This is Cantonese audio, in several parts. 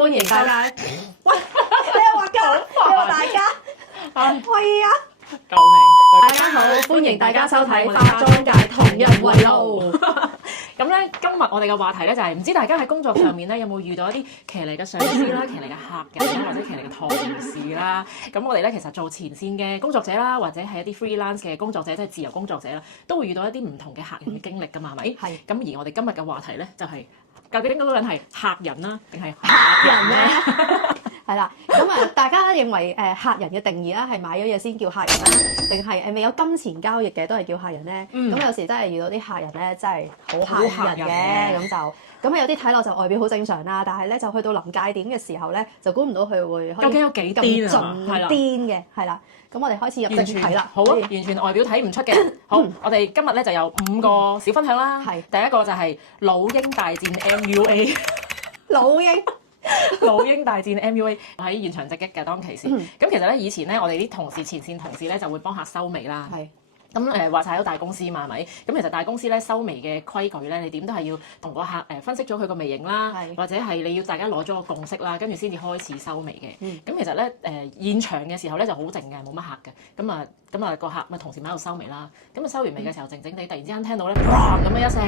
歡迎大家。喂，你又話家，你話大家，喂啊！救命！大家好，歡迎大家收睇《化妝界同人圍路》。咁咧，今日我哋嘅話題咧就係唔知大家喺工作上面咧有冇遇到一啲騎呢嘅上司啦、騎呢嘅客人啦，或者騎呢嘅同事啦。咁我哋咧其實做前線嘅工作者啦，或者係一啲 freelance 嘅工作者，即係自由工作者啦，都會遇到一啲唔同嘅客人嘅經歷㗎嘛，係咪？係。咁而我哋今日嘅話題咧就係、究竟嗰個人係客人啦，定係客人咧？係啦，咁啊，大家認為客人嘅定義啦，係買咗嘢先叫客人啦，定係未有金錢交易嘅都係叫客人咧？咁有時真係遇到啲客人咧，真係好客人嘅，咁有啲睇落就外表好正常啦，但係咧就去到臨界點嘅時候咧，就估唔到佢會究竟有幾癲啊？係啦，癲嘅，係啦。咁我哋開始入正題啦。好啊，完全外表睇唔出嘅。好，我哋今日咧就有5個小分享啦。係。第一個就係老鷹大戰 MUA。老鷹。老鷹大戰 MUA 喺現場直擊嘅當其時。咁其實咧以前咧我哋啲同事前線同事咧就會幫客收眉啦。係。咁話晒都大公司嘛，係咪？咁其實大公司咧收眉嘅規矩咧，你點都係要同個客分析咗佢個眉型啦，或者係你要大家攞咗個共識啦，跟住先至開始收眉嘅。咁其實咧現場嘅時候咧就好靜嘅，冇乜客嘅。咁啊個客咪同事咪喺度收眉啦。咁啊收完眉嘅時候靜靜地，突然之間聽到咧咁樣一聲，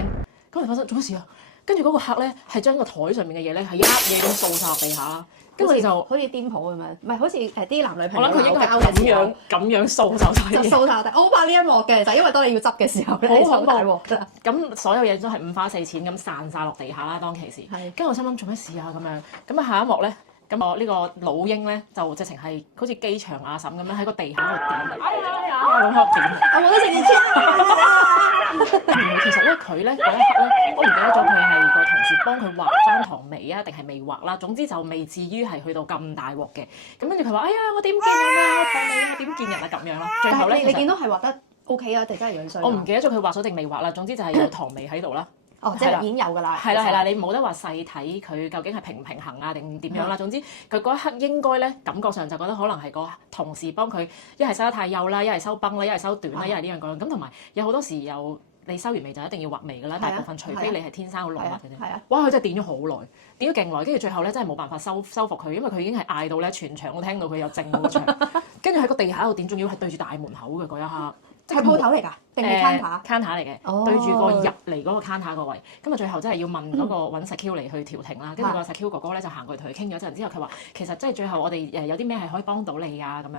咁你發生做乜事啊？跟住嗰個客咧係將個台上面嘅嘢咧係一嘢咁掃晒落地下啦。跟住就好似癲婆咁樣，唔係好似啲男女朋友我諗佢應該係咁樣掃走晒，就掃晒。我好怕呢一幕嘅，就係因為當你要執嘅時候咧，好大鑊㗎。咁所有嘢都係五花四錢咁散晒落地下啦。當其時，跟住我心諗做咩事啊咁樣。咁啊下一幕咧，咁我呢個老鷹咧就直情係好似機場阿嬸咁樣喺個地下度點，咁喺度點。我冇得食熱超。其實咧佢咧嗰一刻咧，我唔記得咗佢係個同事幫佢畫翻堂眉啊，定係未畫啦。總之就未至於係去到咁大鑊嘅。咁跟住佢話：哎呀，我點見人啊？堂眉啊，點見人啊？咁樣咯。最後咧，你見到係畫得 OK 啊，定真係樣衰？我唔記得咗佢畫咗定未畫啦。總之就係有堂眉喺度啦。哦，即係已經有㗎啦。係啦，你冇得話細睇佢究竟係平唔平衡啊，定點樣啦。總之佢嗰一刻應該咧感覺上就覺得可能係個同事幫佢一係收得太幼啦，一係收崩啦，一係收短啦，一係呢樣嗰樣。咁同埋有好多時有。你收完眉就一定要畫眉㗎啦，大部分除非你係天生好濃密嘅啫。哇！佢真係點咗好耐，點咗勁耐，跟住最後咧真係冇辦法修復佢，因為佢已經係嗌到咧全場都聽到佢有正嗰場，跟住喺個地下度點，仲要係對住大門口嘅嗰一刻。係鋪頭嚟㗎，定係 counter 嚟嘅，對住個入嚟嗰個 counter 個位。咁啊最後真係要問嗰個揾 secure 嚟去調停啦。跟住個 secure 哥哥咧就行過嚟同佢傾咗陣之後，佢話其實即係最後我哋有啲咩係可以幫到你啊咁樣。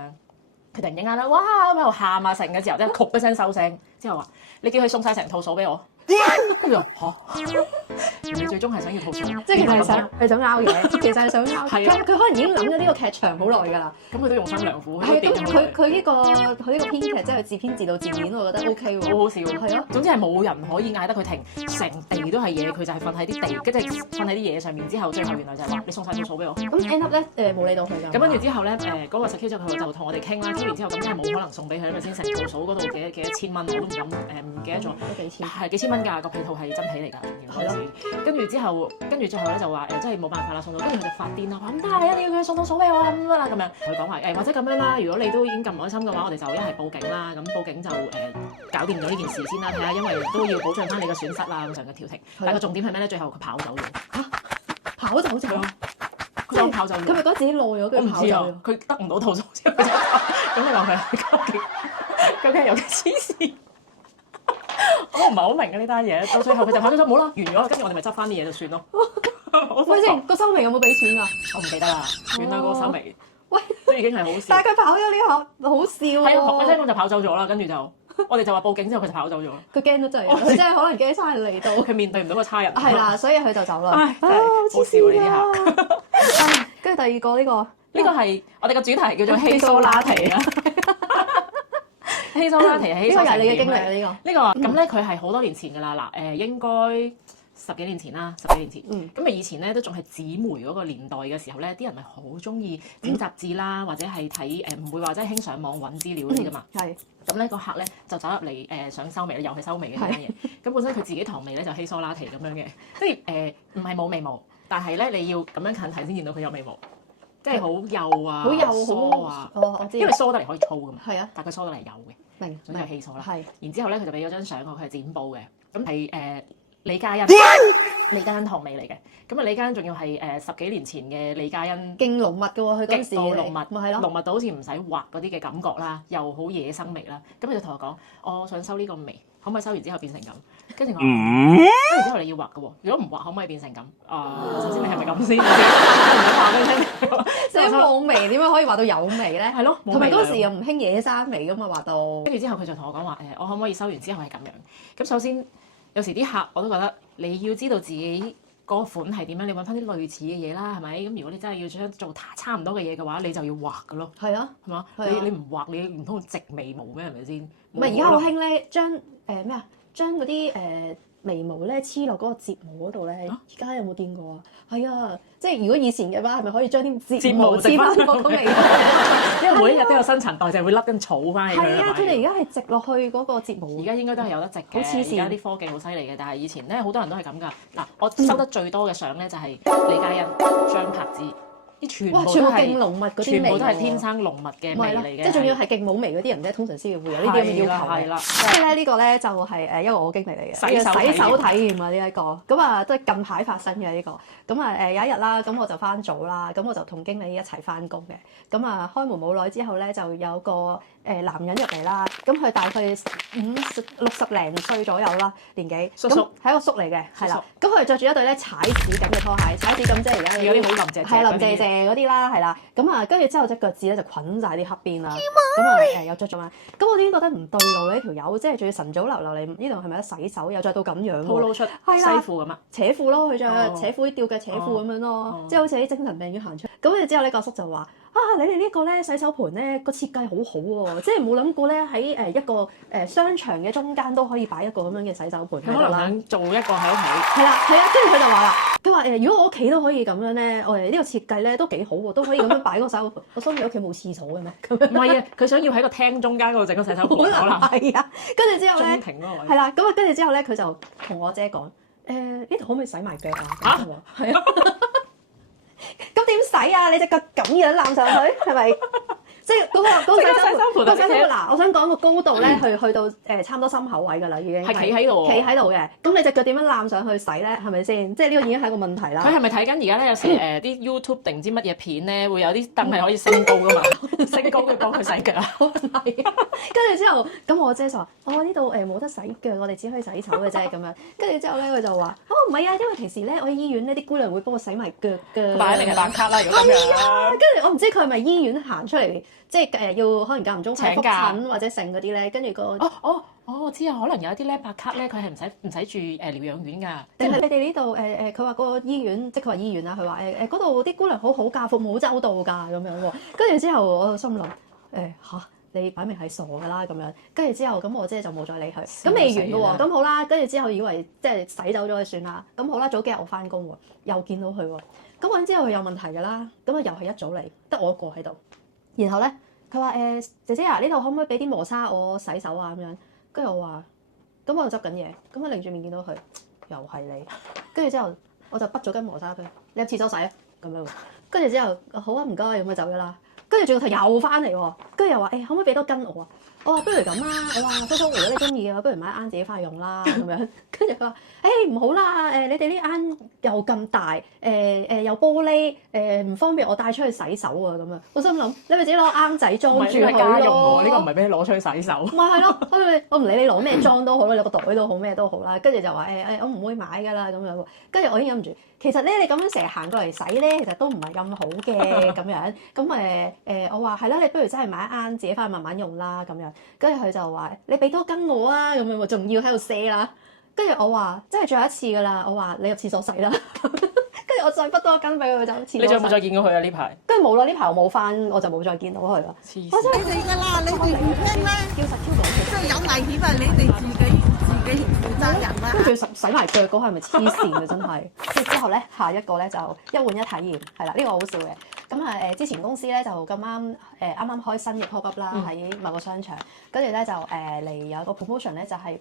佢突然間啦，哇咁喺度喊啊成嘅時候，即係噗一聲收聲，之後話你叫佢送晒成套數俾我，跟住嚇，你最終係想要套數，即係其實係想拗嘢，其實係想拗。係啊，佢可能已經諗咗呢個劇場好耐㗎啦。咁佢都用心良苦，係佢呢個編劇即係自編自導自演，我覺得 OK 喎，好好笑。係啊，總之係冇人可以嗌得佢停，成地都係嘢，佢就係瞓喺啲地，跟住瞓喺啲嘢上面。之後最後原來就係話你送晒套數俾我。咁 end up 咧冇理到佢㗎。咁跟住之後咧嗰個 secure 就同我哋傾啦，傾完之後咁真係冇可能送俾佢，因為先成套數嗰度幾多千蚊，我都唔敢唔記得咗。幾千？係幾千蚊㗎，個皮套係真皮嚟㗎，嗰陣時。跟住最後咧就話真係冇辦法啦，送到。跟住佢就發癲啦，話唔得，你一定要佢送套數俾我啊咁啦咁樣。佢講話或者咁樣啦，如果你都已經咁唔開心嘅話，我哋就一係報警啦。咁報警就搞掂咗呢件事先啦，睇下因為都要保障翻你嘅損失啦咁上嘅調停。但係個重點係咩咧？最後佢跑走咗。嚇！跑走咗？佢講跑走咗。佢咪覺得自己耐咗，佢跑走咗。佢得唔到套數之後，咁你話佢究竟有幾黐線？我唔係好明嘅呢單嘢，到最後佢就跑咗冇啦，完咗，跟住我哋咪執翻啲嘢就算咯。喂先，個收眉有冇俾錢啊？我唔記得啦，算啦，嗰個收眉。喂，都已經係好笑。但係佢跑咗呢下，好笑喎。係啊，一聲咁就跑走咗啦，跟住就我哋就話報警之後，佢就跑走咗。佢驚得滯，佢真係可能驚差人嚟到，佢面對唔到個差人。係啦，所以佢就走啦。唉，真係好笑呢啲客。跟住第二個呢個係我哋個主題叫做希蘇拉提啦。希蘇拉提係希蘇拉提嘅經歷啊！呢個咁咧，佢係好多年前㗎啦。嗱應該10幾年前啦，10幾年前。咁以前咧都仲係紙媒嗰個年代嘅時候咧，啲人咪好中意整雜誌啦，或者係睇唔會話真係興上網揾資料嗰啲㗎嘛。係。咁咧個客咧就走入嚟想收眉，又係收眉嘅呢單嘢。咁本身佢自己堂眉咧就希蘇拉提咁樣嘅，即係唔係冇眉毛，但係咧你要咁樣近睇先見到佢有眉毛。即係好幼啊，好疏啊，因為梳得嚟可以粗㗎嘛。係啊，但係佢梳得嚟幼嘅，總之係稀疏啦。係。然之後咧，佢就俾咗張相我，佢係剪報嘅，咁係李嘉欣，李嘉欣堂味嚟嘅。咁啊，李嘉欣仲要係10幾年前嘅李嘉欣，勁濃密嘅喎，佢嗰時極度濃密，咪係咯，濃密到好似唔使畫嗰啲嘅感覺啦，又好野生味啦。咁佢就同我講，我想收呢個味，可唔可以收完之後變成咁？跟住我話，收完之後你要畫嘅喎，如果唔畫可唔可以變成咁？首先你係咪咁先？話俾你聽，即係冇味點樣可以話到有味咧？係咯，同埋嗰時又唔興野生味噶嘛，話到。跟住之後佢就同我講話我可唔可以收完之後係咁樣？咁首先有時啲客我都覺得你要知道自己嗰個款係點樣，你揾翻啲類似嘅嘢啦，係咪？咁如果你真係要做差唔多嘅嘢嘅話，你就要畫嘅咯。係啊，係嘛？你唔畫你唔通直眉毛咩？係咪先？唔係而家好興咧，將咩啊？將嗰啲眉毛咧黐落嗰個睫毛嗰度咧，而家有冇見過啊？係啊，即係如果以前嘅話，係咪可以將啲睫毛黐翻落個眉毛？因為每一日都有新陳代謝，會甩根草翻去。係啊，佢哋而家係植落去嗰個睫毛。而家應該都係有得植嘅。好黐線！而家啲科技好犀利嘅，但係以前咧好多人都係咁㗎。嗱，我收得最多嘅相咧就係李嘉欣、張柏芝。全部勁濃密嗰啲味，全部都係天生濃密嘅味嚟嘅，即係仲要係勁冇味嗰啲人咧，通常先會有呢啲咁嘅要求。係啦，即係咧呢個咧就係一個我經歷嚟嘅，洗手體驗啊呢一個，咁啊都係近排發生嘅呢個。咁啊有一日啦，咁我就翻早啦，咁我就同經理一齊翻工嘅。咁啊開門冇耐之後咧，就有個男人入嚟啦，咁佢大概60零歲左右啦年紀，叔叔係一個叔嚟嘅，係啦。咁佢着住一對咧踩屎咁嘅拖鞋，踩屎咁即係而家有啲好林謝謝，係林謝謝嗰啲啦，係啦。咁啊跟住之後隻腳趾咧就捆晒啲黑邊啦，咁啊又着咗嘛。咁我已經覺得唔對路呢條友，即係仲要晨早流嚟呢度係咪得洗手，又着到咁樣喎，露出西褲咁啊，扯褲咯，佢着扯褲啲吊腳扯褲咁樣咯，即係好似啲精神病院行出。咁跟住之後呢個叔就話：你哋呢個咧洗手盆咧個設計好好喎，即係冇諗過咧喺一個商場嘅中間都可以擺一個咁樣嘅洗手盆喺度啦。可能想做一個喺屋企。係啦，跟住佢就話啦，佢話如果我屋企都可以咁樣咧，我哋呢個設計咧都幾好喎，都可以咁樣擺個洗手盆。我想你屋企冇廁所嘅咩？唔係啊，佢想要喺個廳中間嗰度整個洗手盆。可能係啊，跟住之後咧，係啦，咁啊跟住之後咧，佢就同我姐講：呢度可唔可以洗埋腳啊？係啊。咁點洗啊？你隻腳咁樣攬上去，係咪？即係嗰個洗手盆嗱，我想講個高度咧，去到差唔多心口位㗎啦，已經係企喺度，企喺度嘅。咁你隻腳點樣攬上去洗咧？係咪先？即係呢個已經係一個問題啦。佢係咪睇緊而家咧？有時啲 YouTube 定唔知乜嘢片咧，會有啲凳係可以升高㗎嘛？升高佢幫佢洗腳啊！係啊。跟住之後，咁我姐就話：呢度冇得洗腳，我哋只可以洗手嘅啫咁樣。跟住之後咧，佢就話：唔係啊，因為平時咧，我喺醫院咧啲姑娘會幫我洗埋腳㗎。擺明係辦卡啦，如果咁樣。跟住我唔知佢係咪醫院行出嚟，即係要可能間唔中復診或者剩嗰啲咧，跟住個我知啊，可能有一啲咧白卡咧，佢係唔使住療養院㗎。定係你哋呢度佢話個醫院，即係佢話醫院啦，佢話嗰度啲姑娘好好㗎，服務好周到㗎咁樣喎。跟住之後我就心諗你擺明係傻㗎啦咁樣。跟住之後咁我姐就冇再理佢。咁未完㗎喎，咁好啦。跟住之後以為即係洗走咗就算啦。咁好啦，早幾日我翻工喎，又見到佢喎。咁我之後佢有問題㗎啦。咁啊又係一早嚟，得我一個喺度。然後咧佢話姐姐啊，呢度可唔可以俾啲磨砂我洗手啊咁樣？跟住我話，咁我就執緊嘢，咁我擰住面見到佢，又係你。跟住之後我就滗咗根磨砂俾佢，你入廁所洗啊咁樣。跟住之後好啊，唔該，咁就走咗啦。跟住仲要佢又翻嚟喎，跟住又話可唔可以俾多根我啊？我話不如咁啦，我話叔叔如果你中意嘅話，不如買一罌自己翻去用啦咁樣。跟住佢話唔好啦，你哋呢罌又咁大，又玻璃，唔方便我帶出去洗手啊咁樣。我心諗你咪自己攞罌仔裝住佢咯。呢個唔係俾你攞出去洗手。咪係咯，我唔理你攞咩裝都好啦，有個袋都好咩都好啦。跟住就話我唔會買㗎啦咁樣。跟住我已經忍唔住，其實咧你咁樣成日行過嚟洗咧，其實都唔係咁好嘅咁樣。咁我話係啦，你不如真係買一罌自己翻去慢慢用啦咁樣。跟住佢就話：你俾多根我啊！咁樣喎，仲要喺度賒啦。跟住我話：真係最後一次㗎啦！我話你入廁所洗啦。跟住我再滗多根俾佢就廁所洗。你仲有冇再見過佢啊？呢排？跟住冇啦，呢排我冇翻，我就冇再見到佢啦。黐線！你哋㗎啦，你哋唔聽咧，叫實超到，即係有危險啊！你哋自己負責任啦。跟住洗埋腳嗰下係咪黐線嘅真係？跟住之後咧，下一個咧就一換一體驗，係啦，呢個好笑嘅。咁之前公司咧就咁啱啱啱開新嘅 pop up 啦，喺某個商場，跟住咧就嚟有個 promotion 咧就係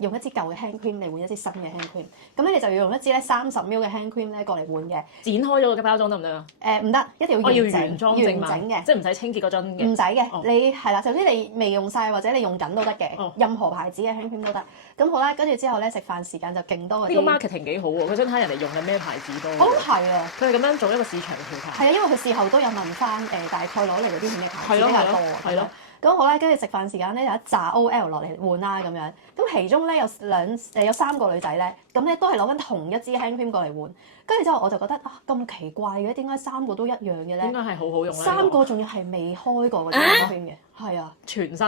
用一支舊嘅 hand cream 嚟換一支新嘅 hand cream，咁咧你就要用一支咧30ml嘅 hand cream 咧過嚟換嘅。剪開咗個包裝得唔得啊？唔得，一定要原裝完整嘅，即係唔使清潔嗰樽嘅。唔使嘅，你係啦，就算你未用晒或者你用緊都得嘅，任何牌子嘅 hand cream 都得。咁好啦，跟住之後咧食飯時間就勁多嗰啲。呢個 marketing 幾好喎，佢想睇人哋用緊咩牌子多。我諗係啊，佢係咁樣做一個市場調查。係啊，因為佢事後都有問翻大概攞嚟嗰啲咩牌子比較多。係咯。咁好啦，跟住食飯時間咧有一紮 OL 落嚟換啦咁樣，咁其中咧有3個女仔咧，咁咧都係攞緊同一支 hand cream 過嚟換，跟住之後我就覺得咁奇怪嘅，點解3個都一樣嘅咧？應該係好好用啦。3個仲要係未開過嗰啲 hand cream 嘅，係啊，全新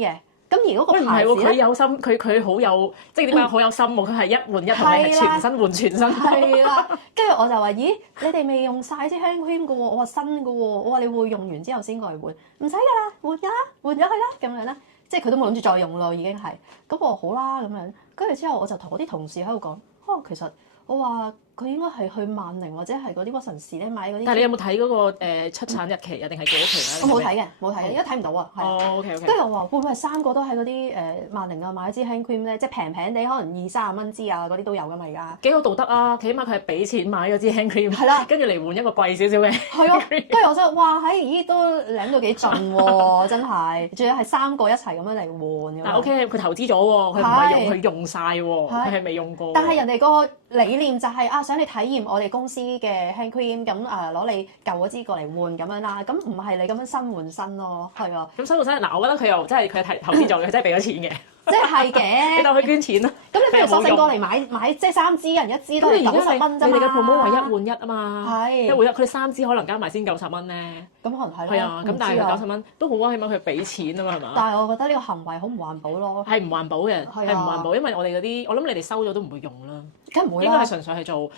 嘅。咁而嗰個牌子咧，佢有心，佢好有，即係點解好有心喎？佢係一換一，同你係全新換全新。係啦，跟住我就話：咦，你哋未用晒支 hand cream 嘅喎？我話新嘅喎，我話你會用完之後先過嚟換，唔使㗎啦，換咗佢啦，咁樣啦。即係佢都冇諗住再用咯，已經係。咁我話好啦，咁樣。跟住之後我就同我啲同事喺度講，其實我話佢應該係去萬寧或者係嗰啲屈臣氏咧買嗰啲。但係你有冇睇嗰個出產日期啊？定係過期啊？我冇睇嘅，因為睇唔到啊。哦，OK。跟住我話會唔會係3個都喺嗰啲萬寧啊買一支 hand cream 咧？即係平平地，可能20-30蚊支啊，嗰啲都有㗎嘛而家。幾好道德啊！起碼佢係俾錢買嗰支 hand cream，係啦，跟住嚟換一個貴少少嘅。係啊，跟住我想哇咦都領到幾盡喎，真係，仲要係3個一齊咁樣嚟換。但 OK，佢投資咗喎，佢唔係佢用晒喎，佢係未用過。但係人哋個理念就係想你體驗我哋公司嘅 hand cream，咁攞你舊嗰支過嚟換咁樣啦，咁唔係你咁樣新換新咯，係啊。咁新換新嗱，我覺得佢又真係佢係投資咗嘅，佢真係俾咗錢嘅。即係嘅，你當佢捐錢啦。咁你不如索性過嚟買即係3支人1支都係90蚊啫嘛。你哋嘅 promo 係1換1啊嘛。係。1換1，佢哋3支可能加埋先90蚊咧。咁可能係咯。係啊，咁但係90蚊都好啊，起碼佢俾錢啊嘛，係嘛？但係我覺得呢個行為好唔環保咯。係唔環保嘅，係唔環保，因為我哋嗰啲，我諗你哋收咗都唔會用啦。梗唔會啦。應該係純粹係做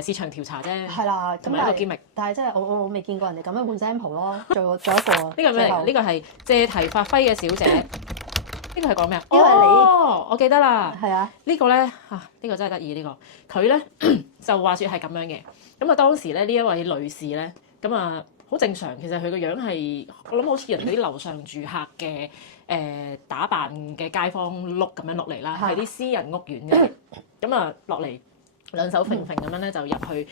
市場調查啫。係啦，同埋一個 gimmick。但係真係我未見過人哋咁樣換 sample 咯。做一個。呢個咩？呢個係借題發揮嘅小姐。呢個係講咩啊？因為你我記得啦。係啊。呢個咧呢個真係得意呢個。佢咧就話説係咁樣嘅。咁啊當時咧呢一位女士咧，咁啊好正常。其實佢個樣係我諗好似人哋啲樓上住客嘅打扮嘅街坊 look 咁樣落嚟啦，係啲私人屋苑嘅。咁啊落嚟兩手揈揈咁樣咧就入去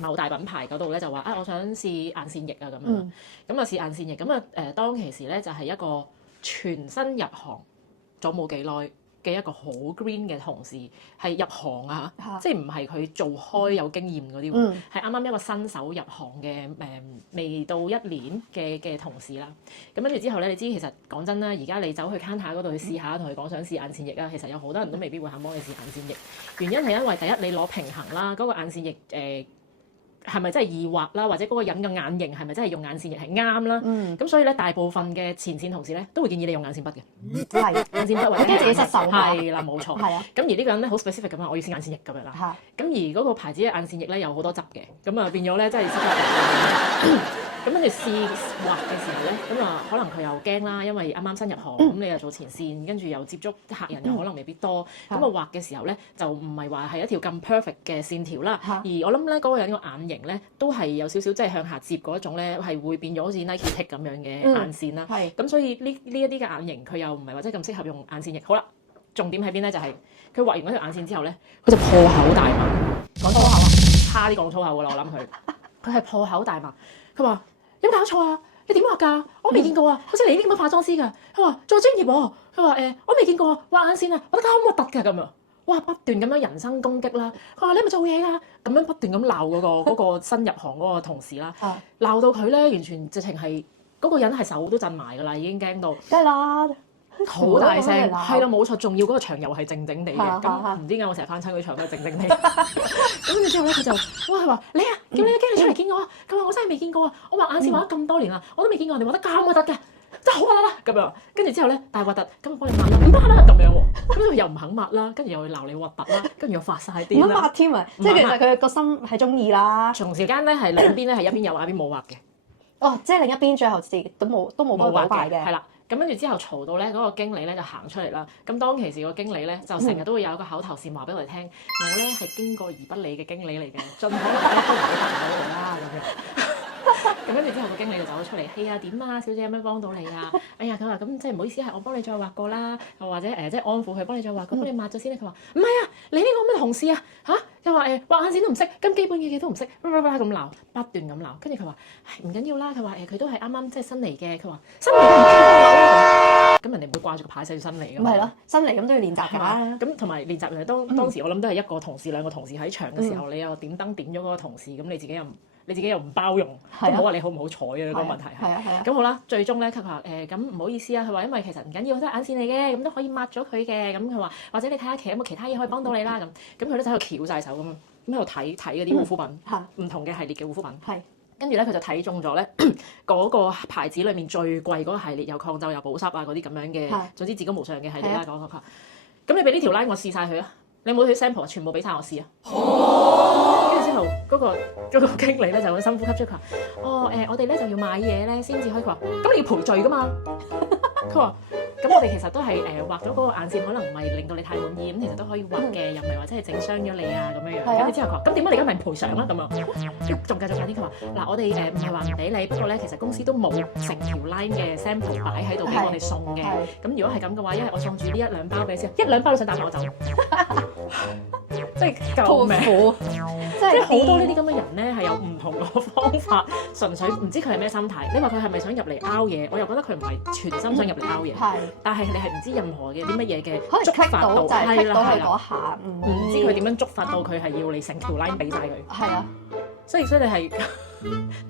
某大品牌嗰度咧就話我想試眼線液啊咁樣。咁啊試眼線液。咁啊當其時咧就係一個全新入行咗冇幾耐嘅一個好 green 嘅同事，係入行啊，即係唔係佢做開有經驗嗰啲喎，係啱啱一個新手入行嘅未到1年嘅同事啦。咁跟住之後咧，你知其實講真啦，而家你走去 counter 嗰度去試下，同佢講想試眼線液啊，其實有好多人都未必會肯幫你試眼線液。原因係因為第一你攞平衡啦，嗰個眼線液係咪真係易畫啦？或者嗰個人嘅眼型係咪真係用眼線液係啱啦？咁所以咧，大部分嘅前線同事咧都會建議你用眼線筆嘅，係眼線筆或者驚自己失手。係啦，冇錯。係啊。咁而呢個人咧好 specific 咁樣，我要試眼線液咁樣啦。咁而嗰個牌子嘅眼線液咧有好多汁嘅，咁啊變咗咧真係咁跟住試畫嘅時候咧，咁啊可能佢又驚啦，因為啱啱新入行，咁你又做前線，跟住又接觸客人又可能未必多，咁啊畫嘅時候咧就唔係話係一條咁 perfect 嘅線條啦。而我諗咧嗰個人個眼型咧都係有少少即係向下摺嗰一種咧，係會變咗好似 Nike Tick 咁樣嘅眼線啦。咁所以呢一啲嘅眼型佢又唔係話真係咁適合用眼線液。好啦，重點喺邊咧？就係佢畫完嗰條眼線之後咧，佢就破口大罵，講粗口啊，差啲講粗口㗎啦！我諗佢係破口大罵，佢話。有冇搞錯啊？你點畫㗎？我未見過啊！好似你呢啲咁嘅化妝師㗎。佢話做專業喎。佢話我未見過啊，畫眼線啊，畫得咁核突㗎咁啊！哇，不斷咁樣人身攻擊啦。佢話你係咪做嘢㗎？咁樣不斷咁鬧嗰個新入行嗰個同事啦。鬧到佢咧，完全直情係嗰個人係手都震埋㗎啦，已經驚到。梗係啦。好大聲，係啦冇錯，仲要嗰個場又係靜靜地嘅，咁唔知點解我成日翻親嗰場都係靜靜地。咁跟住之後咧，佢就哇佢話你啊，叫你嘅經理出嚟見我啊！佢話我真係未見過啊！我畫眼線畫咗咁多年啦，我都未見過人哋畫得咁核突嘅，真係好核突啦咁樣。跟住之後咧，大核突，咁我幫你抹啦，唔得啦咁樣喎。咁佢又唔肯抹啦，跟住又會鬧你核突啦，跟住又發晒癲啦。唔抹添啊！即係其實佢個心係中意啦。同時間咧係兩邊咧係一邊有畫一邊冇畫嘅。哦，即係另一邊最後都冇畫嘅，係啦。咁跟住之後嘈到咧，嗰個經理咧就行出嚟啦。咁當其時個經理咧就成日都會有一個口頭禪話俾我哋聽，我咧係經過而不理嘅經理嚟嘅，盡可能咧都唔會得罪我啦咁樣。咁跟住之後個經理就走咗出嚟，嘿啊點啊，小姐有咩幫到你啊？哎呀，佢話咁即係唔好意思，係我幫你再畫過啦，又或者即係安撫佢，幫你再畫過，幫你抹咗先咧。佢話唔係啊，你呢個咩同事啊嚇？又話畫眼線都唔識，咁基本嘅嘢都唔識，咁鬧，不斷咁鬧。跟住佢話唔緊要啦，佢話佢都係啱啱即係新嚟嘅，佢話新嚟都唔驚咁人哋唔會掛住個牌寫住新嚟㗎嘛。咪係咯，新嚟咁都要練習㗎嘛。咁同埋練習當時我諗都係一個同事兩個同事喺場嘅時候，你又點燈點咗嗰個同事，咁你自己又唔包容，都唔好話你好唔好彩啊個問題係。係啊。咁好啦，最終咧佢話咁唔好意思啊，佢話因為其實唔緊要，都係眼線嚟嘅，咁都可以抹咗佢嘅。咁佢話或者你睇下有冇其他嘢可以幫到你啦咁佢都喺度翹晒手咁樣，咁喺度睇嗰啲護膚品，唔同嘅系列嘅護膚品。係。跟住咧，佢就睇中咗咧嗰個牌子裏面最貴嗰個系列，又抗皺又保濕啊嗰啲咁樣嘅，總之至高無上嘅系列啦。咁你俾呢條 line 我試晒佢啊！你冇去 sample 全部俾晒我試啊！跟住之後嗰個經理咧就會深呼吸出佢話：我哋咧就要買嘢咧先至可以。佢話：咁你要賠罪噶嘛？佢話：咁我哋其實都係畫咗嗰個眼線，可能唔係令到你太滿意，咁其實都可以畫嘅，又唔係話真係整傷咗你啊咁樣樣。跟住之後佢話：咁點解你而家咪賠償啦？咁樣仲繼續講啲佢話：嗱，我哋唔係話唔俾你，不過咧其實公司都冇成條 line 嘅 sample 擺喺度俾我哋送嘅。咁如果係咁嘅話，一係我送住呢一兩包俾你先，一兩包都想帶我走。即係救命！即係好多呢啲咁嘅人咧，係有唔同嘅方法，純粹唔知佢係咩心態。你話佢係咪想入嚟拗嘢？我又覺得佢唔係全心想入嚟拗嘢。但係你係唔知任何嘅啲乜嘢嘅觸發到，係啦係啦，唔知佢點樣觸發到佢係要你成條 line 俾晒佢。係啊，所以你係。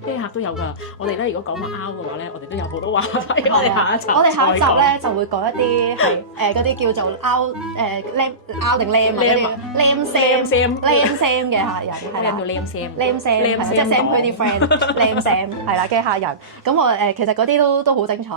咩客都有㗎，我哋咧如果講話拗嘅話咧，我哋都有好多話題。我哋下一集咧就會講一啲係嗰啲叫做拗定 lam 啊嗰啲 lam sam 嘅客人係啦，叫 lam sam 即係 sam 佢啲 friend lam sam 係啦嘅客人。咁我其實嗰啲都好精彩。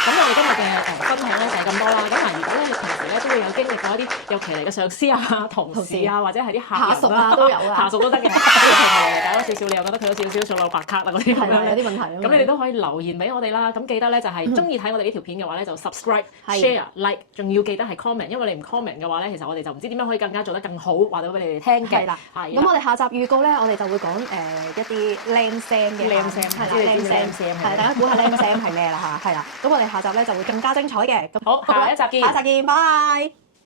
咁我哋今日嘅分享咧就係咁多啦。咁如果咧平時咧都會有經歷過一啲有騎呢嘅上司啊、同事啊，或者係啲客人啊都有啊，下屬都得嘅。咁你搞多少少，你又覺得佢有少少白卡啦嗰啲咁樣，有啲問題。咁你哋都可以留言俾我哋啦。咁記得咧就係中意睇我哋呢條片嘅話咧，就 subscribe、share、like， 仲要記得係 comment， 因為你唔 comment 嘅話咧，其實我哋就唔知點樣可以更加做得更好，話到俾你哋聽嘅。係啦，咁我哋下集預告咧，我哋就會講一啲 lam sam 嘅 lam sam， 係大家估下 lam sam 係咩啦嚇？係啦，咁我哋下集咧就會更加精彩嘅。咁好，下一集見，拜拜。